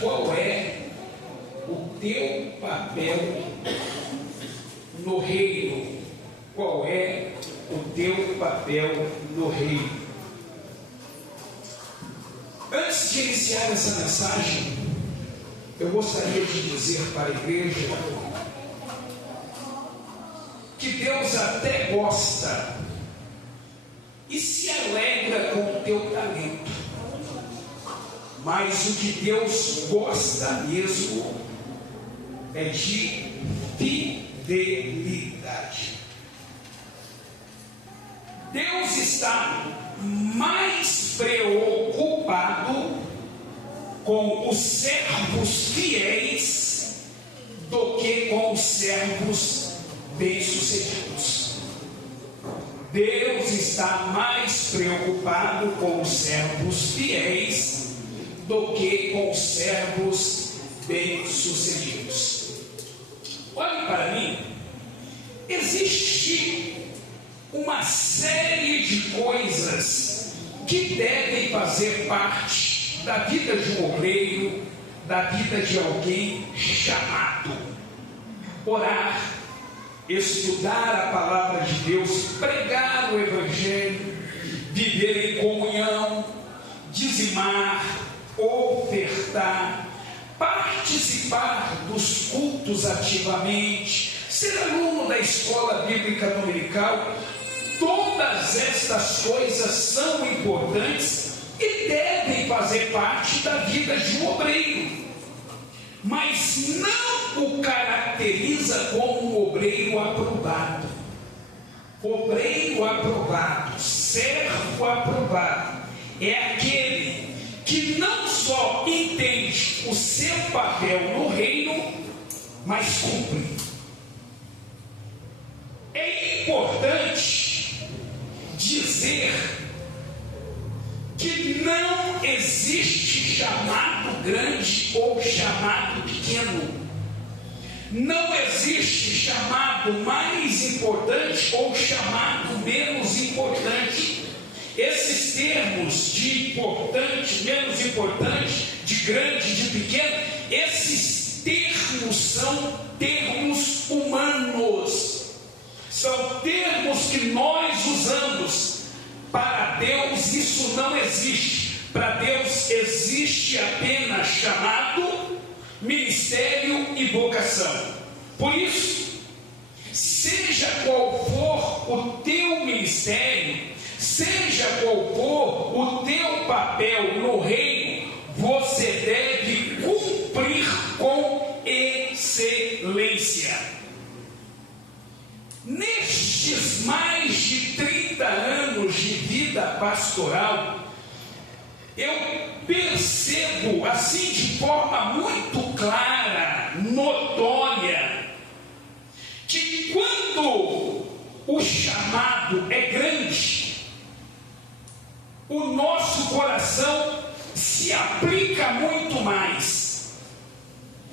qual é o teu papel no reino. Qual é o teu papel no reino? Antes de iniciar essa mensagem, eu gostaria de dizer para a igreja que Deus até gosta e se alegra com o teu talento, mas o que Deus gosta mesmo é de fidelidade. Deus está mais preocupado com os servos fiéis do que com os servos bem-sucedidos. Deus está mais preocupado com os servos fiéis do que com os servos bem-sucedidos. Olhe para mim, existe uma série de coisas que devem fazer parte da vida de um obreiro, da vida de alguém chamado. Orar, estudar a palavra de Deus, pregar o evangelho, viver em comunhão, dizimar, ofertar, participar dos cultos ativamente, ser aluno da escola bíblica dominical. Todas estas coisas são importantes e devem fazer parte da vida de um obreiro, mas não o caracteriza como um obreiro aprovado. Obreiro aprovado, servo aprovado, é aquele que não só entende o seu papel no reino, mas cumpre. É importante dizer que não existe chamado grande ou chamado pequeno. Não existe chamado mais importante ou chamado menos importante. Esses termos de importante, menos importante, de grande, de pequeno, esses termos são termos humanos. São termos que nós usamos. Para Deus isso não existe. Para Deus existe apenas chamado, ministério e vocação. Por isso, seja qual for o teu ministério, seja qual for o teu papel no reino, você deve cumprir com excelência. Nestes mais de 30 anos de vida pastoral, eu percebo assim de forma muito clara, notória, que quando o chamado é grande, o nosso coração se aplica muito mais.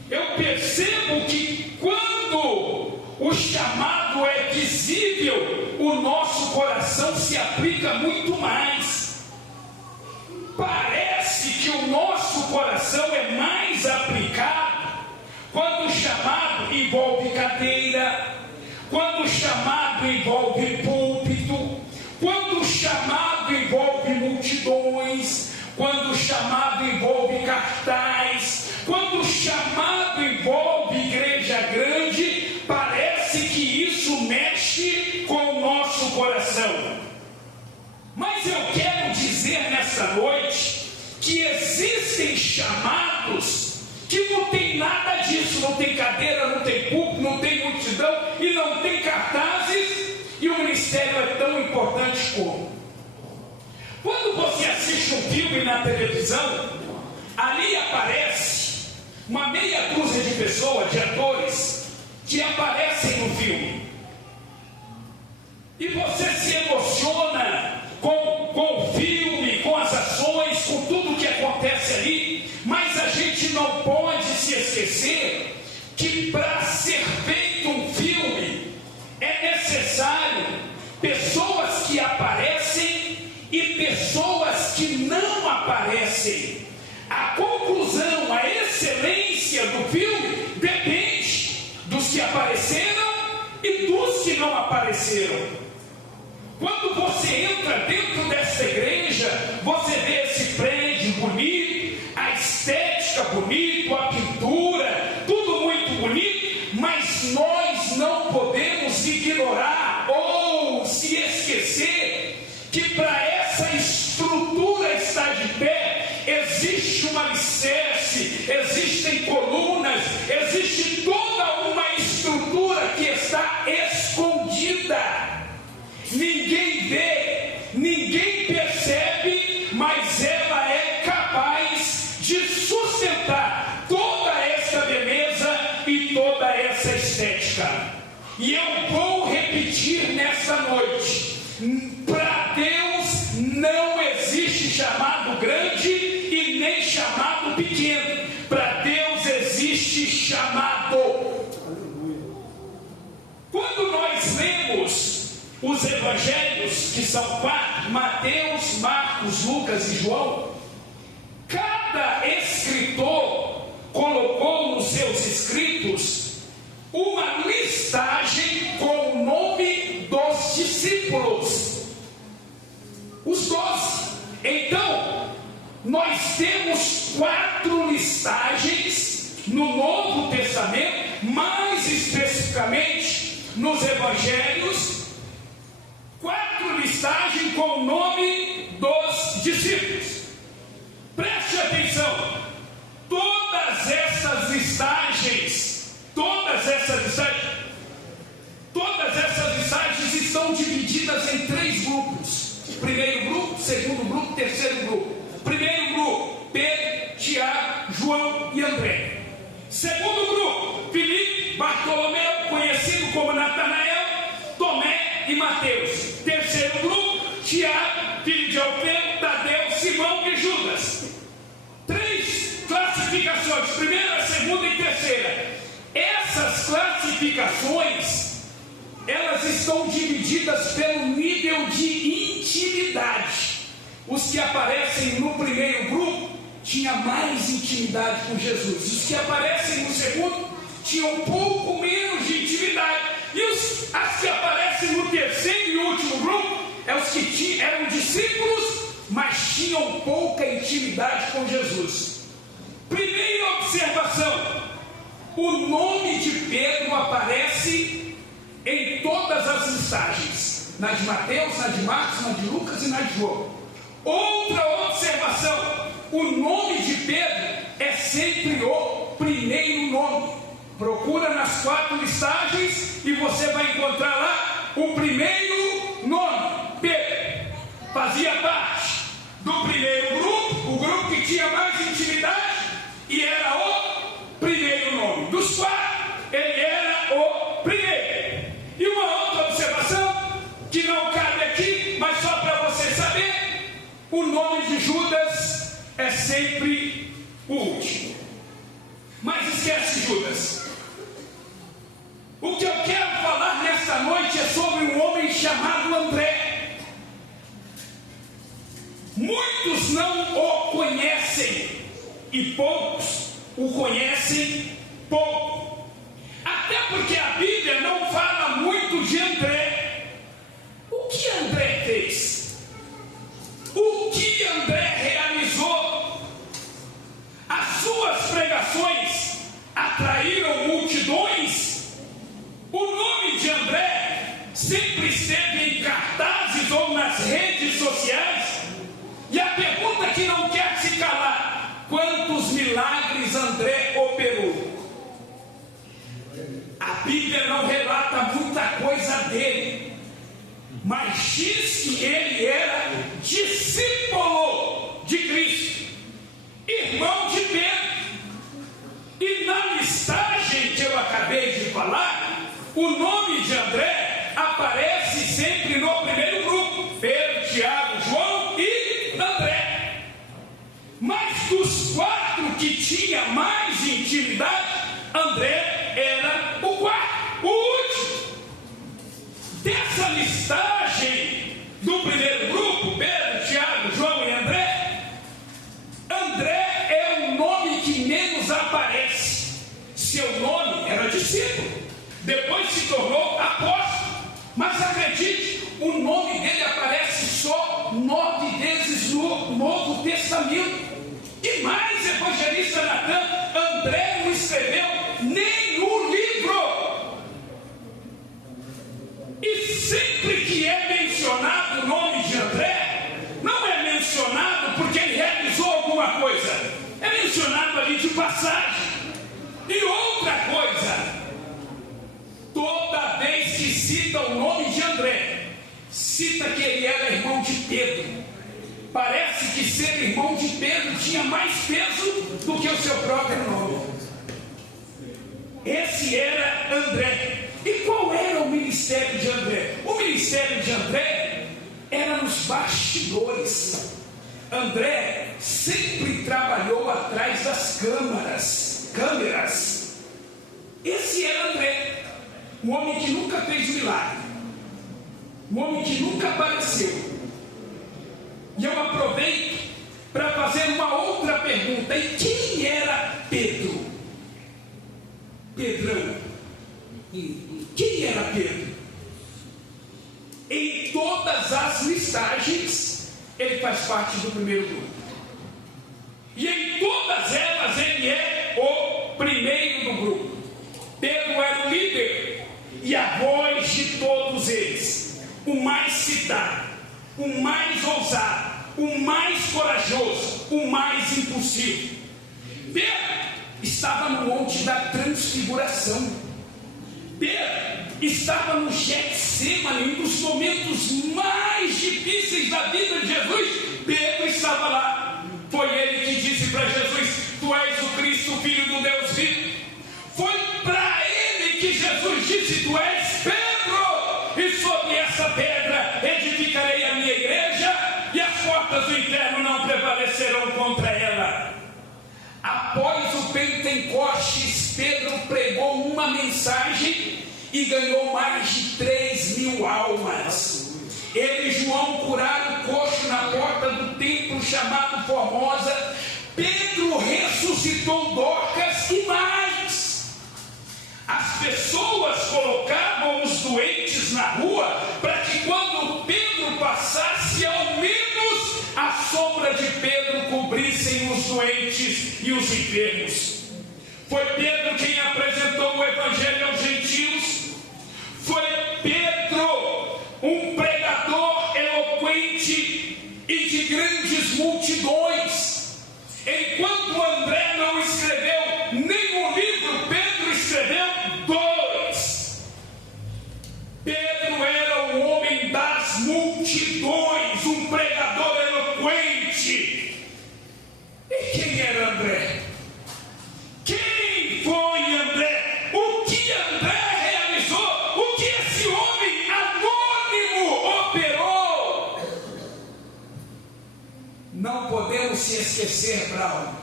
Eu percebo que quando o chamado é visível, o nosso coração se aplica muito mais. Parece que o nosso coração é mais aplicado quando o chamado envolve cadeira, quando o chamado envolve púlpito, quando o chamado envolve multidões, quando o chamado envolve cartaz, quando o chamado envolve igreja grande. Parece que isso mexe com o nosso coração. Mas eu quero dizer nessa noite que existem chamados que não tem nada disso, não tem cadeira, não tem púlpito, não tem multidão e não tem cartazes, e o ministério é tão importante como. Quando você assiste um filme na televisão, ali aparece uma meia dúzia de pessoas, de atores, que aparecem no filme, e você se emociona com o filme, com as ações, com tudo que acontece ali, mas a gente não pode se esquecer que para ser feito um filme é necessário pessoas que aparecem e pessoas que não aparecem. A conclusão, a essência apareceram. Quando você entra dentro dessa igreja, você vê esse prédio bonito, a estética bonita, a pintura, tudo muito bonito, mas nós não podemos ignorar ou se esquecer que para essa estrutura estar de pé, existe uma alicerce, existem colunas, existe toda uma estrutura que está escondida. Ninguém vê, ninguém percebe, mas ela é capaz de sustentar toda essa beleza e toda essa estética. E eu vou repetir nessa noite: para Deus não existe chamado grande e nem chamado pequeno. Para Deus existe chamado. Quando nós lemos os evangelhos, que são 4, Mateus, Marcos, Lucas e João, cada escritor colocou nos seus escritos uma listagem com o nome dos discípulos, os 12. Então, nós temos 4 listagens no Novo Testamento, mais especificamente nos evangelhos, 4 listagens com o nome dos discípulos. Preste atenção, todas essas listagens estão divididas em 3 grupos. Primeiro grupo, segundo grupo, terceiro grupo. Primeiro grupo, Pedro, Tiago, João e André. Segundo grupo, Filipe, Bartolomeu, conhecido como Natanael, Tomé e Mateus. Terceiro grupo, Tiago, filho de Alfeu, Tadeu, Simão e Judas. 3 classificações, primeira, segunda e terceira. Essas classificações, elas estão divididas pelo nível de intimidade. Os que aparecem no primeiro grupo tinham mais intimidade com Jesus. Os que aparecem no segundo tinham um pouco menos de intimidade. E as que aparecem no terceiro e último grupo os que eram discípulos, mas tinham pouca intimidade com Jesus. Primeira observação: o nome de Pedro aparece em todas as listagens, na de Mateus, na de Marcos, na de Lucas e na de João. Outra observação: o nome de Pedro é sempre o primeiro nome. Procura nas 4 listagens e você vai encontrar lá o primeiro nome. Pedro fazia parte do primeiro grupo, o grupo que tinha mais intimidade, e era o primeiro nome. Dos 4, ele era o primeiro. E uma outra observação, que não cabe aqui, mas só para você saber: o nome de Judas é sempre o último. Mas esquece Judas. O que eu quero falar nesta noite é sobre um homem chamado André. Muitos não o conhecem e poucos o conhecem pouco. Até porque a Bíblia não fala muito de André. O que André fez? O que André realizou? As suas pregações atraíram multidões. O nome de André sempre esteve em cartazes ou nas redes sociais. E a pergunta que não quer se calar: quantos milagres André operou? A Bíblia não relata muita coisa dele, mas diz que ele era discípulo de Cristo, irmão de Pedro. E na listagem que eu acabei de falar, o nome de André aparece sempre no primeiro grupo: Pedro, Tiago, João e André. Mas dos 4 que tinha mais intimidade, André era o 4º, o último. Dessa listagem do primeiro grupo, Pedro, Tiago, João e André, André é o nome que menos aparece. Seu nome era discípulo, depois se tornou apóstolo. Mas acredite, o nome dele aparece só 9 vezes no Novo Testamento. E mais, evangelista Natan, André não escreveu nenhum livro. E sempre que é mencionado o nome de André, não é mencionado porque ele realizou alguma coisa, é mencionado ali de passagem. E outra coisa, toda vez que cita o nome de André, cita que ele era irmão de Pedro. Parece que ser irmão de Pedro tinha mais peso do que o seu próprio nome. Esse era André. E qual era o ministério de André? O ministério de André era nos bastidores. André sempre trabalhou atrás das câmeras. Esse era André, um homem que nunca fez milagre, um homem que nunca apareceu. E eu aproveito para fazer uma outra pergunta. E quem era Pedro? Pedrão. Quem era Pedro? Em todas as listagens, ele faz parte do primeiro grupo. E em todas elas, ele é o primeiro do grupo. Pedro era o líder e a voz de todos eles, o mais citado, o mais ousado, o mais corajoso, o mais impulsivo. Pedro estava no Monte da Transfiguração. Pedro estava no Getsemane, um dos momentos mais difíceis da vida de Jesus. Pedro estava lá. Foi ele que disse para Jesus: Tu és o Cristo, o Filho do Deus vivo. Foi para ele que Jesus disse: Tu és Pedro, e sobre essa pedra edificarei a minha igreja, e as portas do inferno não prevalecerão contra ela. Após o Pentecostes, Pedro pregou uma mensagem e ganhou mais de 3.000 almas. Ele e João curaram o coxo na porta do templo chamado Formosa. Pedro ressuscitou Dorcas e mais. As pessoas colocavam os doentes na rua para que quando Pedro passasse, ao menos a sombra de Pedro cobrissem os doentes e os enfermos. Foi Pedro quem apresentou o evangelho aos gentios. Foi Pedro, um pregador eloquente e de grandes multidões. Enquanto André não escreveu nenhum livro, Pedro escreveu 2. Pedro era o homem das multidões, um pregador eloquente. E quem era André? Quem foi André? O que André realizou? O que esse homem anônimo operou? Não podemos se esquecer, Braulio,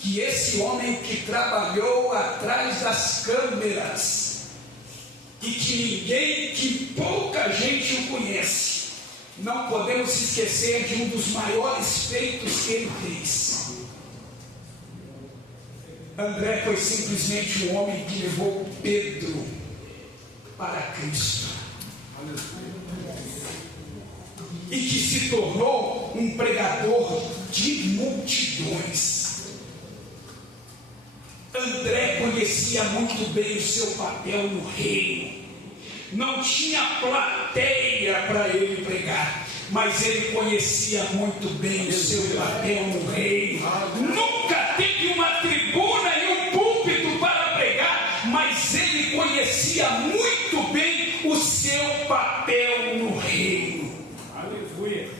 que esse homem que trabalhou atrás das câmeras e que pouca gente o conhece, não podemos se esquecer de um dos maiores feitos que ele fez. André foi simplesmente um homem que levou Pedro para Cristo e que se tornou um pregador de multidões. André conhecia muito bem o seu papel no reino. Não tinha plateia para ele pregar, mas ele conhecia muito bem o seu papel no reino. Nunca teve uma tribuna e um púlpito para pregar, mas ele conhecia muito bem o seu papel no reino. Aleluia!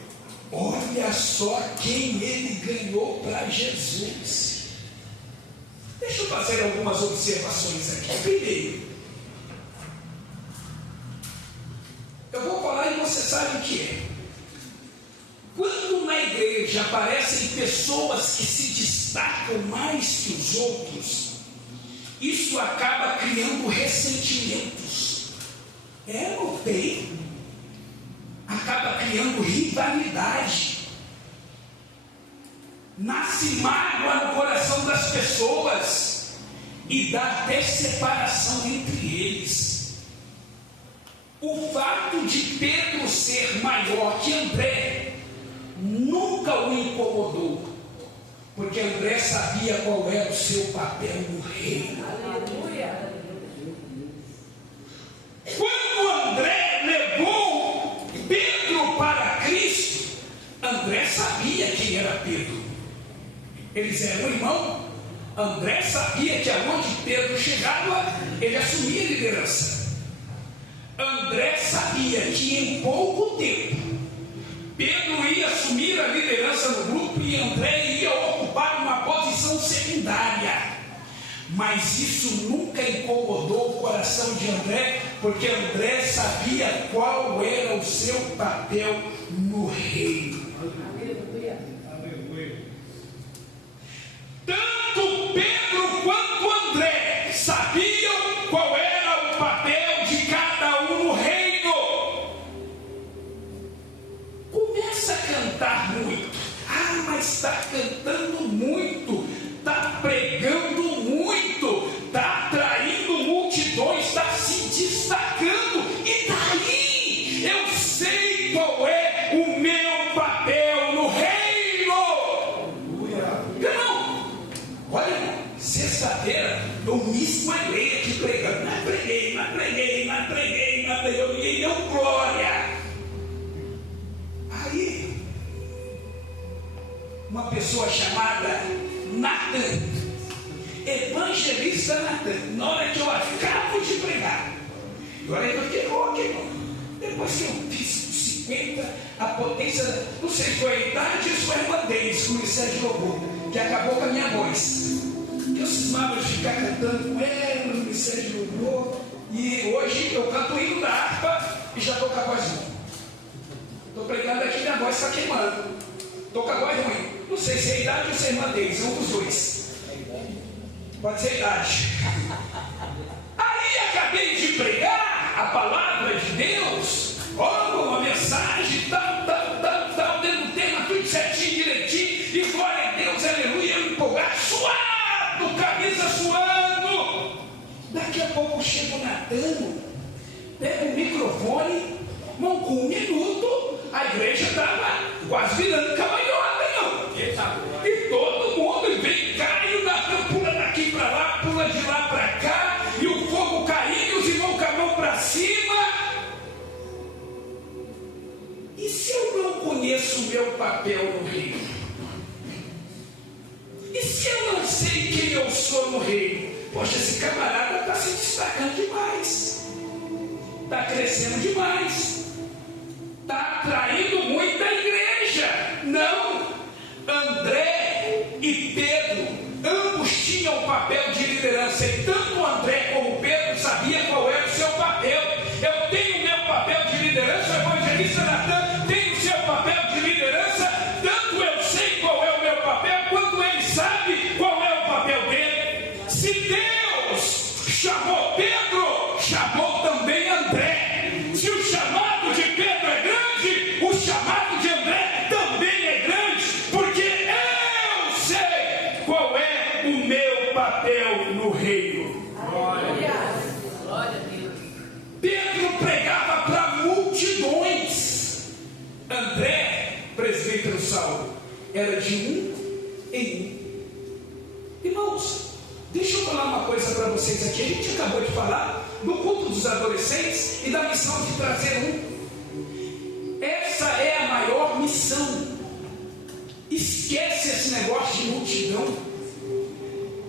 Olha só quem ele ganhou para Jesus. Deixa eu fazer algumas observações aqui. Primeiro, eu vou falar e você sabe o que é. Quando na igreja aparecem pessoas que se destacam mais que os outros, isso acaba criando ressentimentos. Não tem. Acaba criando rivalidade. Nasce mágoa no coração das pessoas e dá até separação entre eles. O fato de Pedro ser maior que André nunca o incomodou, porque André sabia qual era o seu papel no reino. Aleluia. Quando André levou Pedro para Cristo, André sabia quem era Pedro. Eles eram irmãos. André sabia que aonde Pedro chegava, ele assumia a liderança. André sabia que em pouco tempo Pedro ia assumir a liderança no grupo e André ia ocupar uma posição secundária. Mas isso nunca incomodou o coração de André, porque André sabia qual era o seu papel no reino. Tanto Pedro quanto André sabiam qual era o papel de cada um no reino. Começa a cantar muito. Ah, mas está cantando muito, está pregando muito, está atraindo multidões, está se destacando. E daí? Eu sei qual é o meu papel no reino. Não, olha, sexta-feira eu me esmalhei aqui pregando. Mas preguei, ninguém deu glória. Aí, uma pessoa chamada Natan, evangelista Natan, na hora que eu acabo de pregar, eu olhei para aquele irmão. Depois que eu fiz 50, a potência, não sei se foi a idade ou se foi a irmandez, com o Ministério de Louvor, que acabou com a minha voz. Eu cismava de ficar cantando com ele no Ministério de Louvor, e hoje eu canto o hino da harpa e já estou com a voz ruim. Estou pregando aqui, minha voz está queimando. Estou com a voz ruim. Não sei se é a idade ou se é a irmandez, um dos dois. Pode ser a idade. Aí acabei de pregar a palavra de Deus. Olha uma mensagem, tal, dentro do tema, tudo certinho, direitinho. E glória a Deus, aleluia, eu empolgado, suado, camisa suando. Daqui a pouco chega o Natan, pega o microfone, irmão, com 1 minuto, a igreja estava quase virando camanhota, não. E todo mundo vem, caiu, pula daqui para lá, pula de lá para cá, e o fogo caindo, os irmãos com a mão para cima. E se eu não conheço o meu papel no reino? E se eu não sei quem eu sou no reino? Poxa, esse camarada está se destacando demais, está crescendo demais, está atraindo muita igreja. Não, André e Pedro, ambos tinham papel de liderança, e tanto André como Pedro sabia qual era o seu papel. Eu tenho o meu papel de liderança, o evangelista Natan tem o seu papel de liderança, tanto eu sei qual é o meu papel, quanto ele sabe qual é o papel dele. Se Deus chamou Pedro, chamou também André. Se o chamado de Pedro é grande, o chamado de André também é grande, porque eu sei qual é o meu papel no reino. Glória a Deus. Pedro pregava para multidões. André, presbítero Saulo, era de um em um. Irmãos, deixa eu falar uma coisa para vocês aqui. A gente acabou de falar do culto dos adolescentes e da missão de trazer um. Essa é a maior missão. Esquece esse negócio de multidão.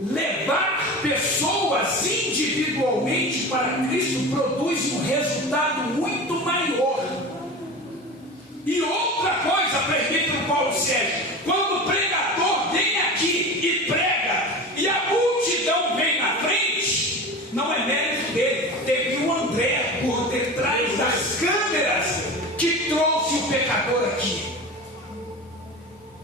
Levar pessoas individualmente para Cristo produz um resultado muito maior. E outra coisa, presbítero Paulo Sérgio, quando o pregador vem aqui e prega, e a multidão vem na frente, não é mérito dele. Teve um André por detrás das câmeras que trouxe o pecador aqui.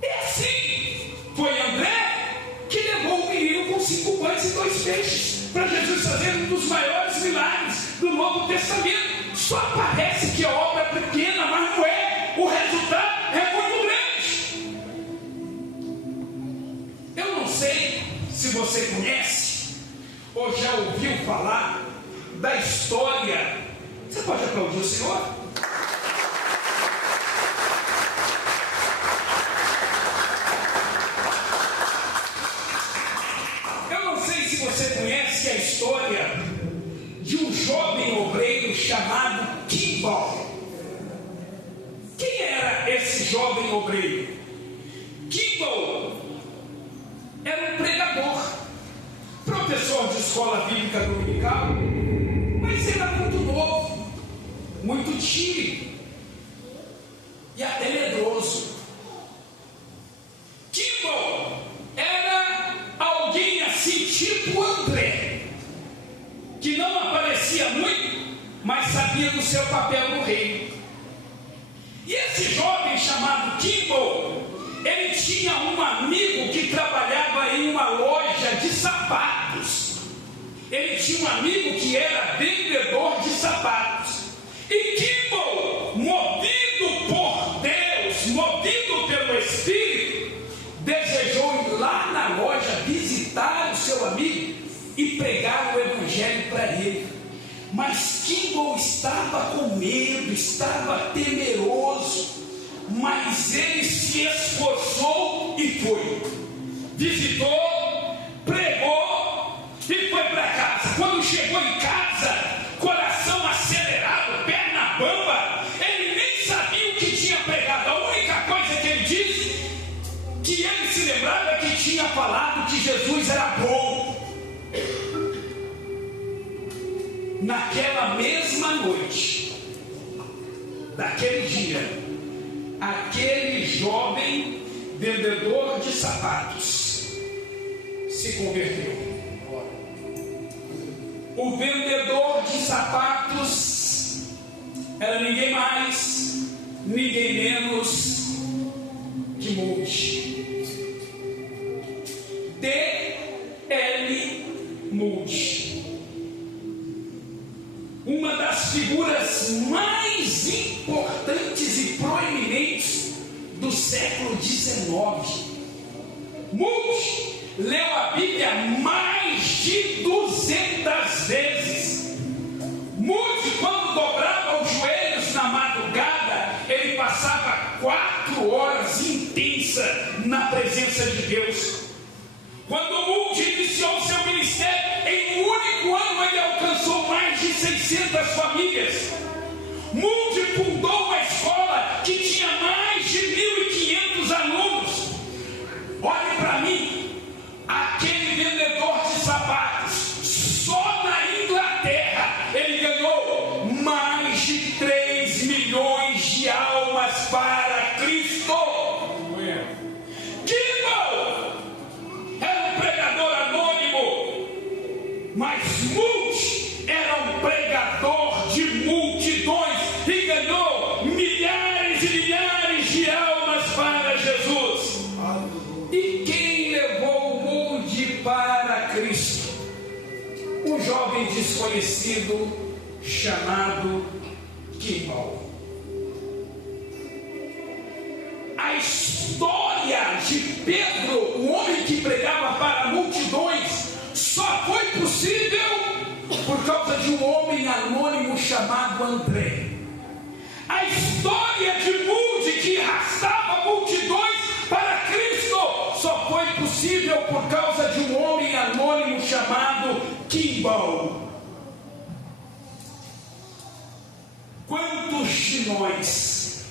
É assim. Foi André que levou o menino com 5 pães e 2 peixes para Jesus fazer um dos maiores milagres do Novo Testamento. Só parece que a obra é pequena, mas não é. O resultado é muito grande. Eu não sei se você conhece ou já ouviu falar da história Você pode aplaudir o Senhor? Eu não sei se você conhece a história de um jovem obreiro chamado Kimball. Quem era esse jovem obreiro? Kimball era um pregador, professor de escola bíblica dominical, mas era muito novo, muito tímido e até medroso. Kimball era alguém assim tipo André, que não aparecia muito, mas sabia do seu papel no reino. E esse jovem chamado Kimball, ele tinha um amigo que trabalhava em uma loja de sapatos. Ele tinha um amigo que era vendedor de sapatos. E Kimball, movido por Deus, movido pelo Espírito, desejou ir lá na loja visitar o seu amigo e pregar o Evangelho para ele. Mas Kimball estava com medo, estava temeroso, mas ele se esforçou e foi. Visitou, pregou e foi para casa. Quando chegou em casa, coração acelerado, perna bamba, ele nem sabia o que tinha pregado. A única coisa que ele disse, que ele se lembrava, que tinha falado que Jesus era bom. Naquela mesma noite, daquele dia, aquele jovem vendedor de sapatos se converteu. O vendedor de sapatos era ninguém mais, ninguém menos que Moody. D.L. Moody. Uma das figuras mais importantes e proeminentes do século XIX. Moody leu a Bíblia mais de 200 vezes. Moody, quando dobrava os joelhos na madrugada, ele passava 4 horas intensas na presença de Deus. Quando Moody iniciou seu ministério, em um único ano ele alcançou mais de 600 famílias. Moody fundou uma escola que tinha mais de 1.500 alunos. Olhe para mim, aquele vendedor de sapatos, só na Inglaterra ele ganhou mais de 3 milhões de almas para Cristo. Kimball era um pregador anônimo, mas Moody era um pregador de multidões e ganhou milhares e milhares de almas para Jesus. E quem levou Moody para Cristo? Um jovem desconhecido chamado Kimball. A história de Pedro, o homem que pregava para multidões, só foi possível por causa de um homem anônimo chamado André. A história de Moody, que arrastava multidões para Cristo, só foi possível por causa de um homem anônimo chamado Kimball. Quantos de nós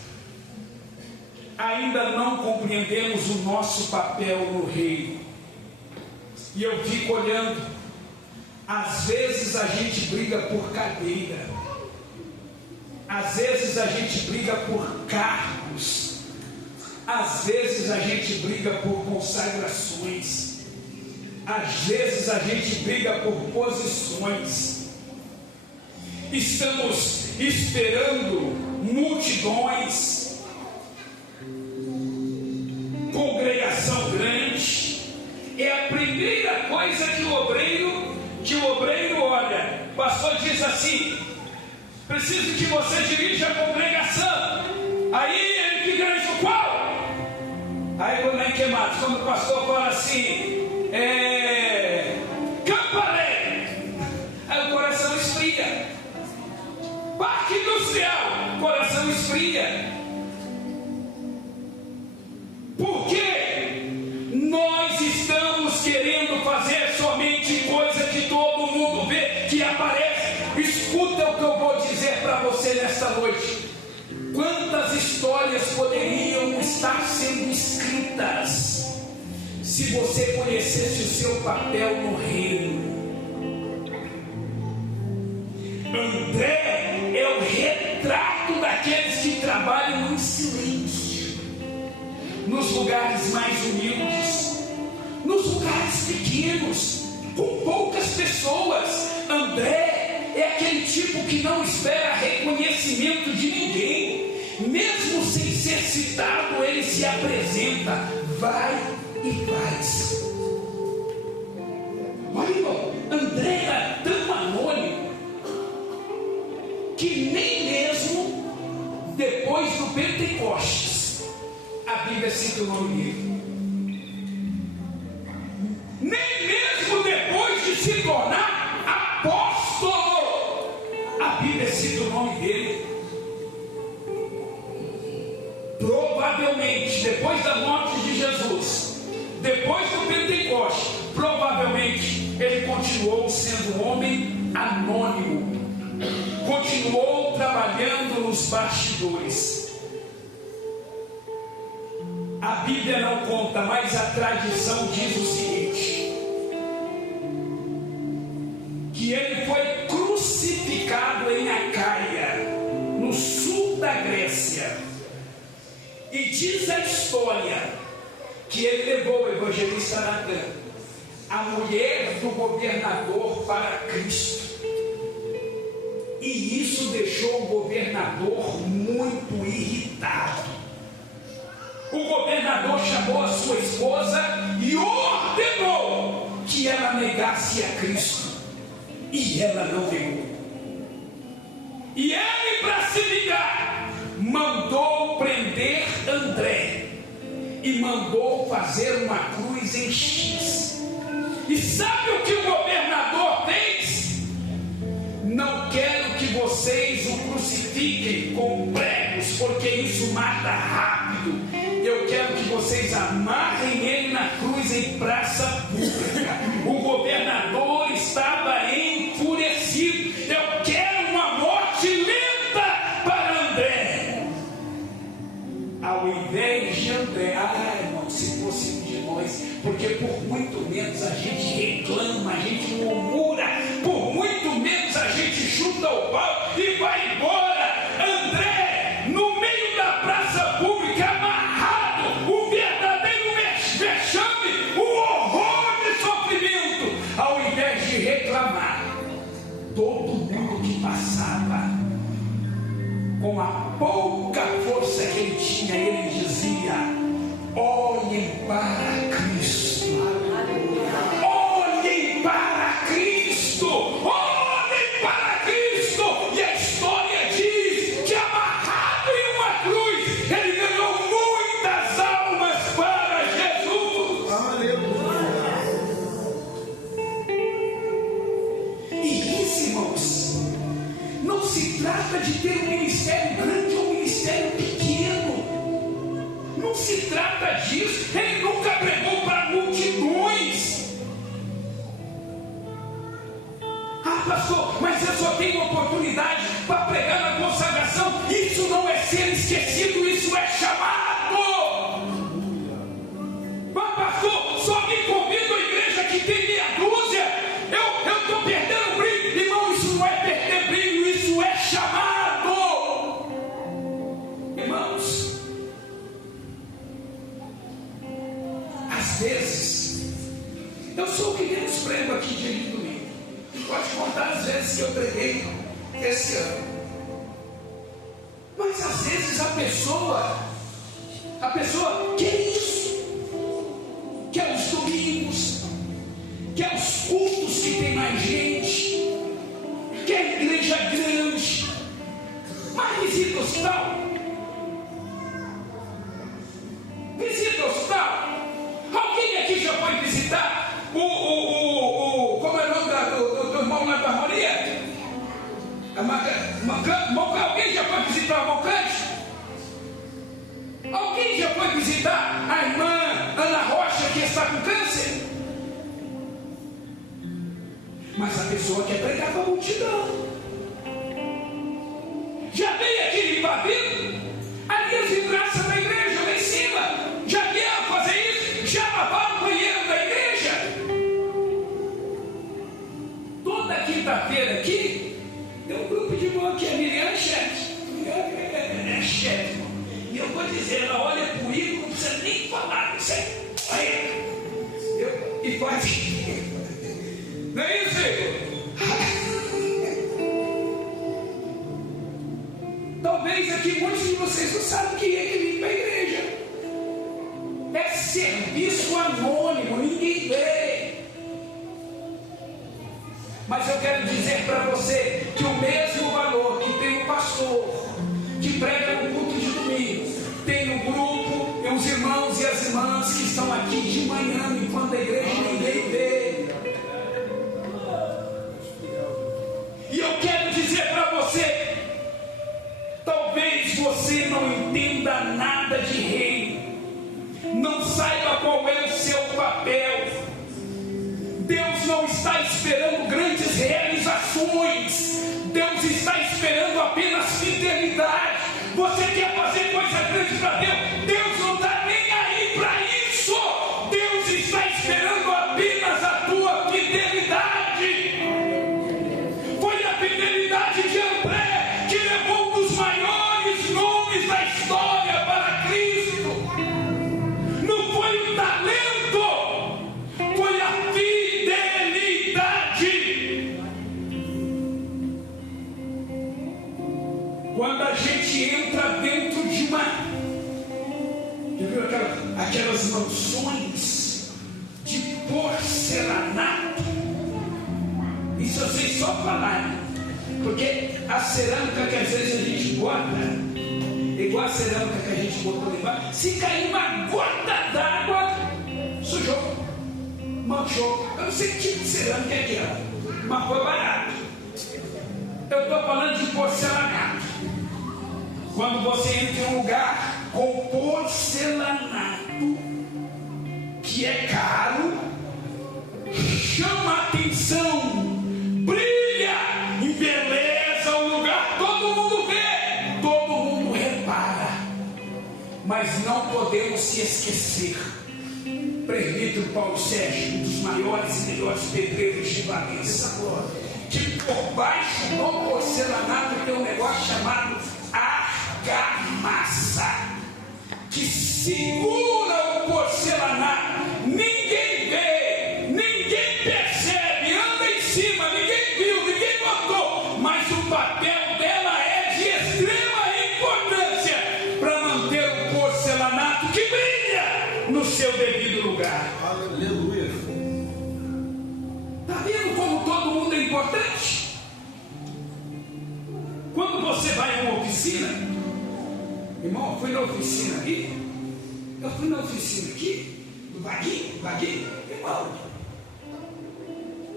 ainda não compreendemos o nosso papel no reino? E eu fico olhando, às vezes a gente briga por cadeira, às vezes a gente briga por cargos, às vezes a gente briga por consagrações, às vezes a gente briga por posições. Estamos esperando multidões, congregação grande. É a primeira coisa que o obreiro olha. O pastor diz assim: preciso que você dirija a congregação. Aí ele fica nisso, qual? Aí quando é queimado, quando o pastor fala assim, Campo Alegre, aí o coração esfria. poderiam estar sendo escritas se você conhecesse o seu papel no reino. André é o retrato daqueles que trabalham em silêncio, nos lugares mais humildes, nos lugares pequenos, com poucas pessoas. André é aquele tipo que não espera reconhecimento de ninguém, mesmo sem ser citado, ele se apresenta, vai e faz. Olha, irmão, André era tão anônimo que nem mesmo depois do Pentecostes a Bíblia cita o nome dele. Nem mesmo depois de se tornar apóstolo, a Bíblia cita o nome dele. Provavelmente, depois da morte de Jesus, depois do Pentecostes, provavelmente ele continuou sendo um homem anônimo, continuou trabalhando nos bastidores. A Bíblia não conta, mas a tradição diz o seguinte: que ele foi crucificado em Acaia, no sul da Grécia. E diz a história que ele levou o evangelista Natan, a mulher do governador, para Cristo. E isso deixou o governador muito irritado. O governador chamou a sua esposa e ordenou que ela negasse a Cristo. E ela não negou. E ele, para se vingar, mandou prender André e mandou fazer uma cruz em X. E sabe o que o governador fez? Não quero que vocês o crucifiquem com pregos, porque isso mata rápido. Eu quero que vocês amarrem ele na cruz em praça pública. O governador estava enfurecido. Eu quero uma morte lenta para André. Ao invés de André, irmão, se fosse um de nós, porque por muito menos a gente reclama, a gente murmura, por muito menos a gente chuta o pau e vai embora. André, no meio da praça pública, amarrado, o verdadeiro vexame, o horror de sofrimento. Ao invés de reclamar, todo mundo que passava, com a pouca força que ele tinha, ele dizia: olhem para Cristo, olhem para Cristo, olhem para Cristo. E a história diz que, amarrado em uma cruz, ele ganhou muitas almas para Jesus. E isso, irmãos, não se trata de ter um ministério grande ou um ministério pequeno. Não se trata disso. Ele nunca pregou para multidões. Ah, pastor, mas eu só tenho oportunidade para pregar na consagração. Isso não é ser esquecido, isso é chamado. Mas pastor, só me convido à igreja que tem meia dúzia. Eu estou perdendo o brilho. Irmão, isso não é perder brilho, isso é chamado. Irmãos, às vezes, eu sou o que menos prego aqui diante do domingo. Pode contar as vezes que eu preguei esse ano. Mas às vezes a pessoa quer isso, quer os domingos, quer os cultos que tem mais gente, quer a igreja grande, mas visita o hospital. Visita o hospital. Alguém aqui já foi visitar como é o nome do irmão lá da Maria? Alguém já foi visitar a Mocante? Alguém já foi visitar a irmã Ana Rocha, que está com câncer? Mas a pessoa quer pregar para a multidão. Já veio aqui em Babilônia? A Aliança de Graça da quarta-feira aqui, tem um grupo de irmão aqui, a Miriam é chefe. É chefe, irmão. E eu vou dizer, ela olha para o Igor, não precisa nem falar, não sei. E faz. Não é isso, Igor? Talvez aqui muitos de vocês não sabem o que é que vem para a igreja. É serviço anônimo, ninguém vê. Mas eu quero dizer para você que o mesmo valor que tem o pastor que prega no culto de domingo, tem o grupo e os irmãos e as irmãs que estão aqui de manhã, enquanto a igreja ninguém vê. E eu quero dizer para você, talvez você não entenda nada de reino, não saiba qual é o seu papel. Deus não está esperando grandes realizações, Deus está esperando apenas fidelidade. Você quer fazer coisa grande para Deus? Deus não está nem aí para isso. Deus está esperando apenas a tua fidelidade. Foi a fidelidade de André que levou um dos maiores nomes da história para Cristo. Não foi o talento, foi a fidelidade. Quando a gente entra dentro de uma, aquelas mansões de porcelanato, isso eu sei só falar, porque a cerâmica que às vezes a gente bota, igual a cerâmica que a gente botou embaixo, se cair uma gota d'água, sujou, manchou. Eu não sei que tipo de cerâmica é aquela, mas foi barato. Eu estou falando de porcelanato. Quando você entra em um lugar com porcelanato, que é caro, chama a atenção, brilha, embeleza o lugar, todo mundo vê, todo mundo repara. Mas não podemos se esquecer, presbítero Paulo Sérgio, um dos maiores e melhores pedreiros de Valença, que por baixo do porcelanato tem um negócio chamado argamassa, que segura o porcelanato. Ninguém vê, ninguém percebe, anda em cima, ninguém viu, ninguém notou, mas o papel dela é de extrema importância para manter o porcelanato que brilha no seu devido lugar. Aleluia. Está vendo como todo mundo é importante? Quando você vai a uma oficina, irmão, eu fui na oficina aqui, do Vaguinho, irmão,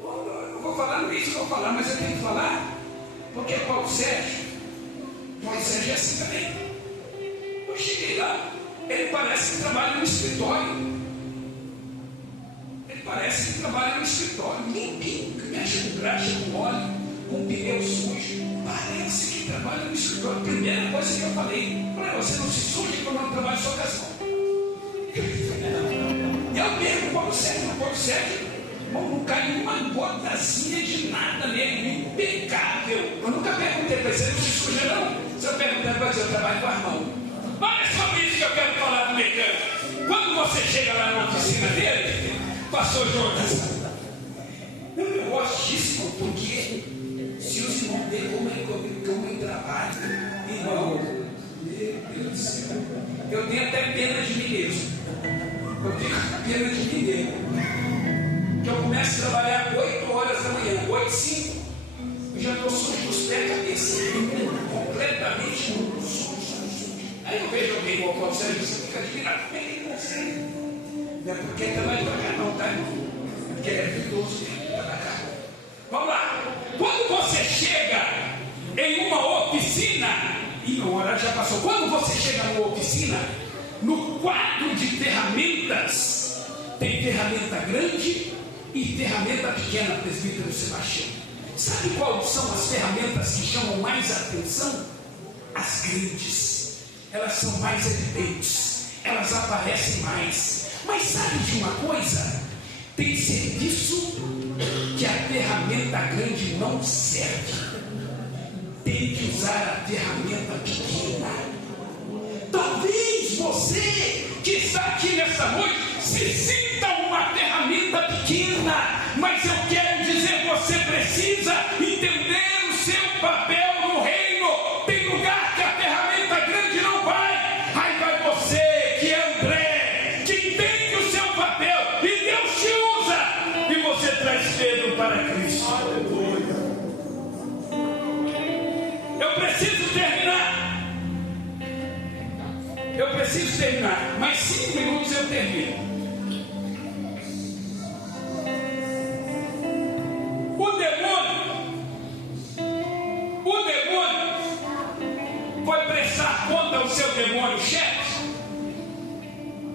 eu não vou falar no isso, eu vou falar, mas eu tenho que falar, porque Paulo Sérgio é assim também. Eu cheguei lá, ele parece que trabalha no escritório. Limpinho, que mexe com graxa, com óleo, com pneu sujo. Parece que trabalha no escritório. A primeira coisa que eu falei, você não se suja quando eu trabalho só com as mãos. Eu mesmo, Paulo Sérgio, não cai uma gotazinha de nada nele, impecável. Eu nunca perguntei para ele, você não se suja não? Se eu perguntar para você, eu trabalho com as mãos. Mas é sobre isso que eu quero falar do mecânico. Quando você chega lá na oficina dele, pastor Jonas, eu gosto disso, porque se os irmãos verem como eu trabalho, irmão, meu Deus do céu, eu tenho até pena de mim mesmo. Que eu começo a trabalhar 8 horas da manhã, 8h05, eu já estou sujo dos pés e cabeça, completamente sujo. Aí eu vejo alguém igual o Paulo Sérgio, você fica admirado, como é que ele consegue? Não é porque ele trabalha devagar não, tá, irmão? É porque ele é habilidoso, devagar. Vamos lá. Quando você chega em uma oficina, e o horário já passou, quando você chega numa oficina, no quadro de ferramentas, tem ferramenta grande e ferramenta pequena, presbítero Sebastião. Sabe quais são as ferramentas que chamam mais atenção? As grandes. Elas são mais evidentes, elas aparecem mais. Mas sabe de uma coisa? Tem serviço que a ferramenta ferramenta grande não serve. Tem que usar a ferramenta pequena. Talvez você que está aqui nessa noite se sinta uma ferramenta pequena, mas eu quero dizer, você precisa entender o seu papel no reino. Tem lugar que a ferramenta grande não vai. Aí vai você, que é André, que entende o seu papel, e Deus te usa, e você traz Pedro para Cristo. Aleluia. Eu preciso terminar, mais 5 minutos eu termino. O demônio foi prestar conta ao seu demônio chefe,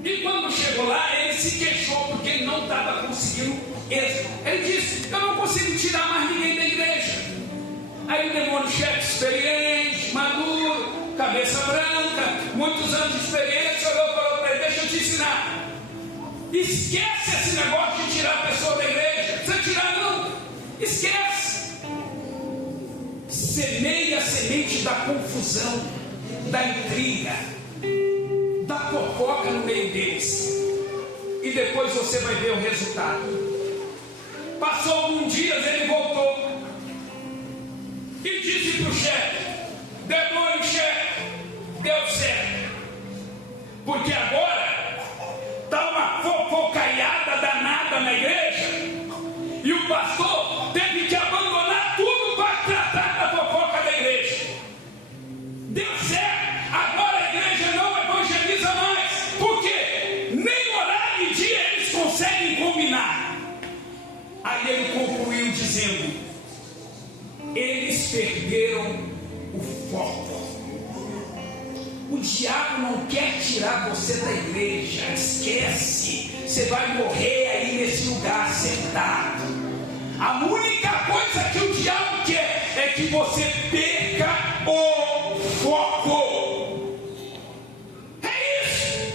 e quando chegou lá, ele se queixou porque ele não estava conseguindo êxito. Ele disse: eu não consigo tirar mais ninguém da igreja. Aí o demônio chefe, experiente, maduro, cabeça branca, muitos anos de experiência, olhou e falou para ele: deixa eu te ensinar. Esquece esse negócio de tirar a pessoa da igreja. Não precisa tirar, não. Esquece. Semeia a semente da confusão, da intriga, da fofoca no meio deles, e depois você vai ver o resultado. Passou alguns dias, ele voltou e disse para o chefe: demônio chefe, deu certo, porque agora está uma fofocaiada danada na igreja, e o pastor teve que abandonar tudo para tratar da fofoca da igreja. Deu certo, agora a igreja não evangeliza mais, porque nem horário e dia eles conseguem combinar. Aí ele concluiu dizendo: eles perderam o foco. O diabo não quer tirar você da igreja. Esquece. Você vai morrer aí nesse lugar sentado. A única coisa que o diabo quer é que você perca o foco. É isso.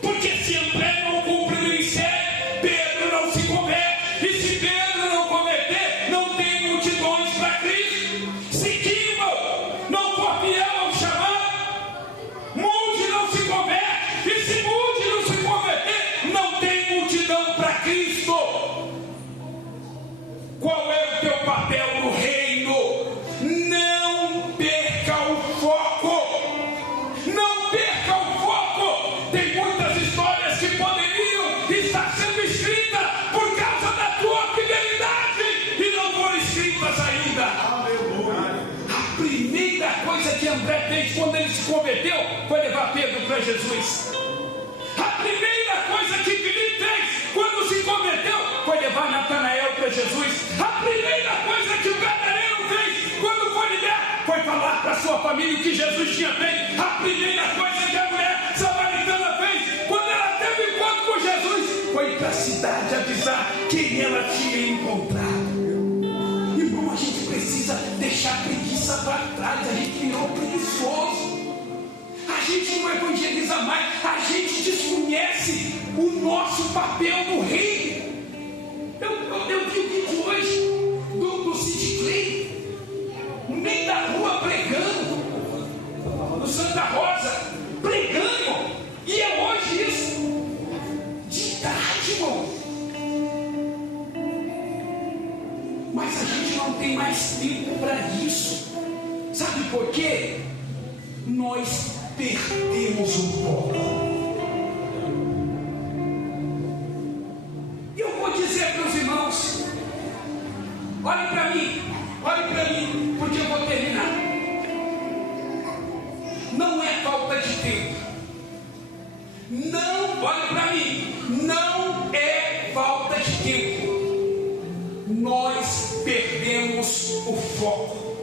Porque se André não cumpre o ministério, Pedro não se converte. E se Pedro não converter, não tem multidões para Cristo. Se Kimball não for fiel ao chamado, Moody não se converte. E se Moody não se converter, não tem multidão para Cristo. Qual é o teu papel no reino? Não perca o foco. Não perca o foco. Tem muitas histórias que poderiam estar sendo escritas por causa da tua fidelidade e não foram escritas ainda. A primeira coisa que André fez quando ele se converteu foi levar Pedro para Jesus. A primeira coisa que Filipe fez quando se converteu foi levar Natanael para Jesus. A primeira coisa que o gadareno fez quando foi liberto foi falar para sua família o que Jesus tinha feito. A primeira coisa que a mulher samaritana fez quando ela teve encontro com Jesus foi ir para a cidade avisar quem ela tinha encontrado. Irmão, a gente precisa deixar a preguiça para trás. A gente virou preguiçoso. A gente não evangeliza mais. A gente desconhece o nosso papel no reino. Eu vi o vídeo hoje do Cid Clay, no meio da rua pregando, no Santa Rosa, pregando, e é hoje isso, de tarde, irmão. Mas a gente não tem mais tempo para isso. Sabe por quê? Nós perdemos um pouco. Olhe para mim, porque eu vou terminar. Não é falta de tempo. Não, olhe para mim, não é falta de tempo. Nós perdemos o foco.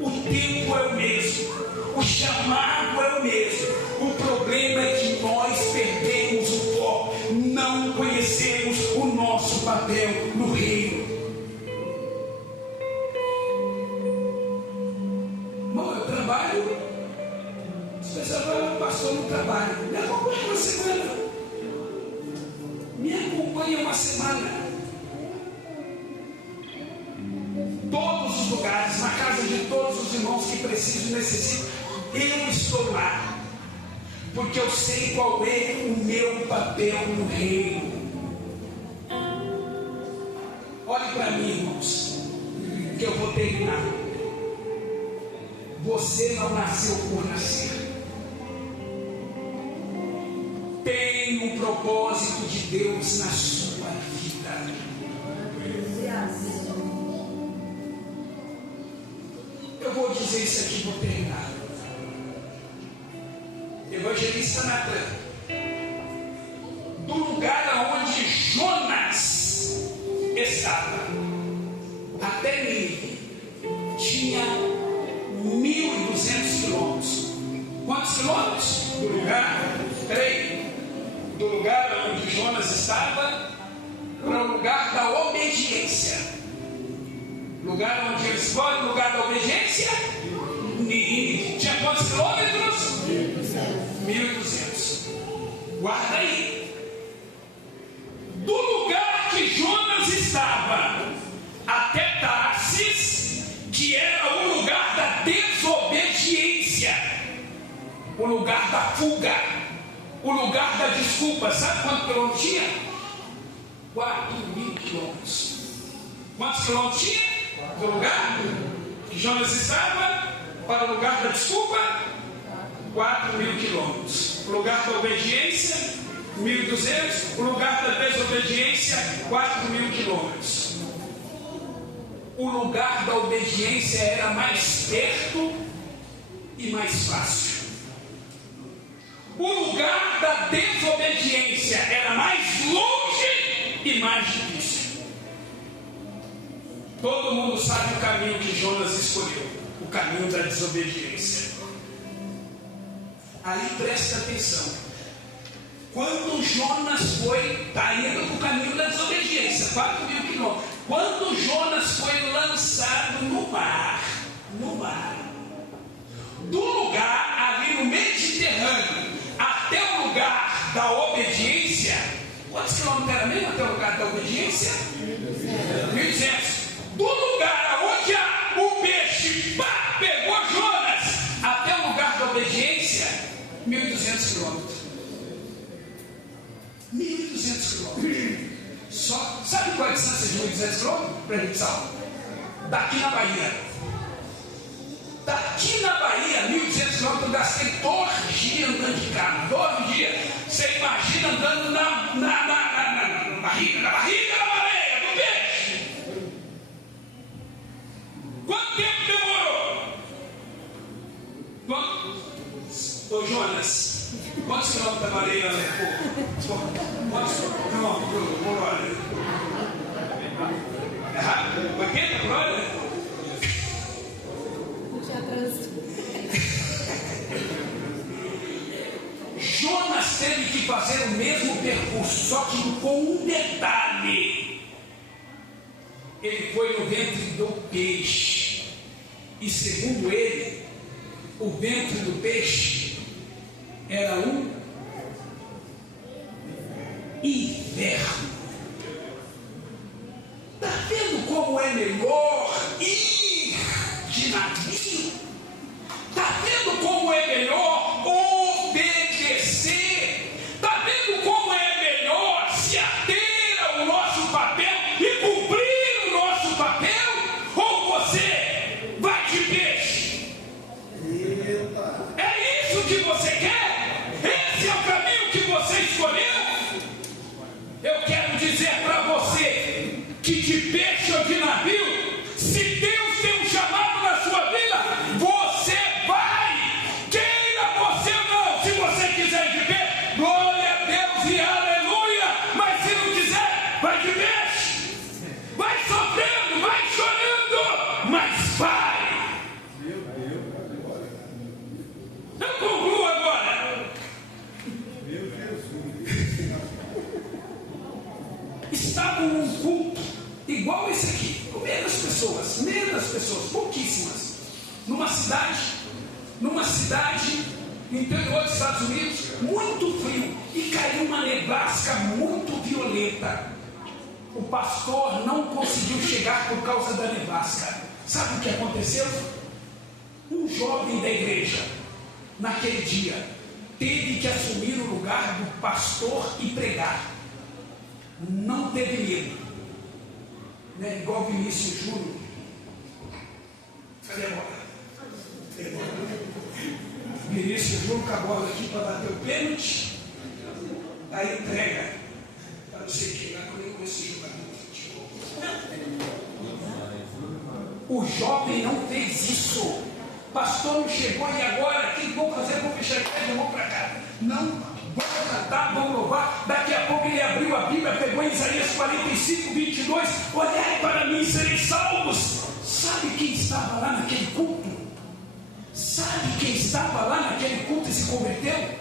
O tempo é o mesmo, o chamado é o mesmo. O problema é que nós perdemos o foco. Não conhecemos o nosso papel no reino. Pastor no trabalho, me acompanha uma semana. Me acompanha uma semana. lugares, na casa de todos os irmãos que precisam e necessitam. Eu estou lá, porque eu sei qual é o meu papel no reino. Olhe para mim, irmãos, que eu vou terminar. Você não nasceu por nascer. Tem um propósito de Deus na sua vida. Eu vou dizer isso aqui e vou terminar. Evangelista Natan, do lugar onde Jonas estava até Nínive tinha 1.200 quilômetros. Quantos quilômetros? Do lugar onde Jonas estava para o lugar da obediência. Lugar onde eles foram, lugar da obediência, Nínive. Tinha quantos quilômetros? 1.200. Guarda aí. Do lugar que Jonas estava até Tarsis, que era o lugar da desobediência, o lugar da fuga, o lugar da desculpa. Sabe quanto quilômetros tinha? 4.000 quilômetros. Quantos quilômetros tinha? Do lugar que Jonas estava para o lugar da desculpa, 4.000 quilômetros. O lugar da obediência, 1.200. O lugar da desobediência, 4.000 quilômetros. O lugar da obediência era mais perto e mais fácil. O lugar da desobediência era mais longe e mais difícil. Todo mundo sabe o caminho que Jonas escolheu, o caminho da desobediência. Aí presta atenção. Quando Jonas foi, está indo para o caminho da desobediência, 4.000 quilômetros. Quando Jonas foi lançado no mar, do lugar ali no Mediterrâneo até o lugar da obediência, quantos quilômetros era mesmo até o lugar da obediência? 1.200. Do lugar onde o peixe pegou Jonas até o lugar da obediência, 1.200 quilômetros. 1.200 quilômetros. Só, sabe qual é a distância de 1.200 quilômetros? Para a gente saber. Daqui na Bahia. Daqui na Bahia, 1.200 quilômetros, eu gastei 2 dias andando de carro. 2 dias. Você imagina andando na barriga da baleia, do peixe. Quanto tempo demorou? Ô Jonas, quantos quilômetros da baleia levou? Quantos? Não, por hora. É rápido? 80 por hora? Jonas teve que fazer o mesmo percurso, só que com um detalhe. Ele foi no ventre do peixe. E segundo ele, o ventre do peixe era um inferno. Está vendo como é melhor ir de navio? Está vendo como é melhor obedecer? Está vendo como é melhor se ater ao nosso papel e cumprir o nosso papel? Ou você vai de peixe? É isso que você quer? Esse é o caminho que você escolheu? Eu quero dizer para você que de peixe ou de navio, se Deus tem um chamado na sua vida, você vai, queira você ou não. Se você quiser de peixe, glória a Deus e aleluia. Mas se não quiser, vai de peixe. Vai sofrendo, vai chorando, mas vai. Eu concluo agora. Estava num culto igual esse aqui, com menos pessoas, pouquíssimas, numa cidade no interior dos Estados Unidos, muito frio, e caiu uma nevasca muito violenta. O pastor não conseguiu chegar por causa da nevasca. Sabe o que aconteceu? Um jovem da igreja, naquele dia, teve que assumir o lugar do pastor e pregar. Não teve medo, né? Igual Vinícius Júnior. Cadê a bola? Vinícius Júnior com a bola aqui para bater o pênalti, aí entrega para você chegar comigo com esse jogador de futebol. O jovem não fez isso. Pastor não chegou e agora, o que vou fazer? Vou fechar a igreja, vou para cá. Não, vamos cantar, vamos louvar. Daqui a pouco ele abriu a Bíblia, pegou em Isaías 45, 22. Olhai para mim e sereis salvos. Sabe quem estava lá naquele culto? Sabe quem estava lá naquele culto e se converteu?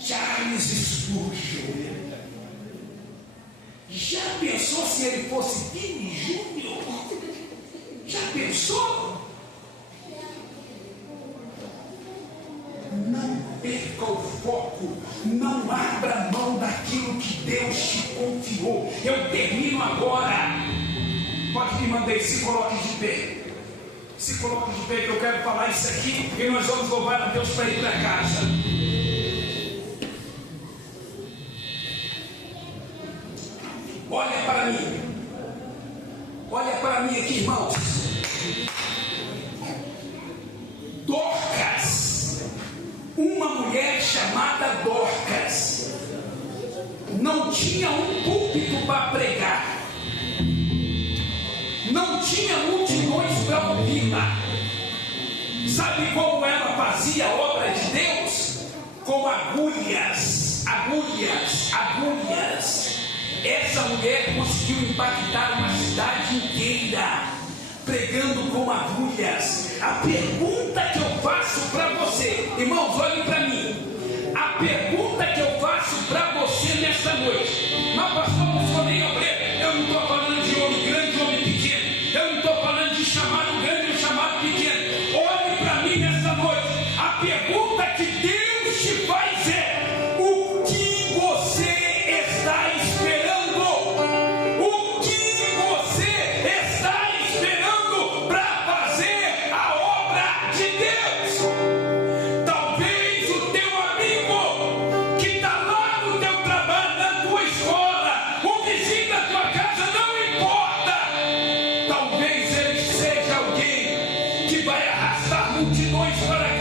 Charles Spurgeon. Já pensou se ele fosse Vini Júnior? Já pensou? Não perca o foco, não abra mão daquilo que Deus te confiou. Eu termino agora. Pode me mandar, se coloque de pé. Se coloque de pé, que eu quero falar isso aqui e nós vamos louvar a Deus para ir para casa. Olha para mim. Olha para mim aqui, irmãos. Dorcas, uma mulher chamada Dorcas, não tinha um púlpito para pregar, não tinha multidões para ouvi-la. Sabe como ela fazia a obra de Deus? Com agulhas, agulhas, agulhas. Essa mulher conseguiu impactar uma cidade inteira, pregando com agulhas. A pergunta que eu faço para você, irmãos, olhem para mim. A pergunta que eu faço para você nessa noite: mas pastor, não sou nem obreiro. Eu não estou falando de homem grande, homem pequeno. Eu não estou falando de chamado grande ou chamado pequeno. Olhe para mim nessa noite. A pergunta que Deus te faz é: o que você está esperando? O que você está esperando para fazer a obra de Deus? Talvez o teu amigo que está lá no teu trabalho, na tua escola, o vizinho da tua casa, não importa. Talvez ele seja alguém que vai arrastar multidões para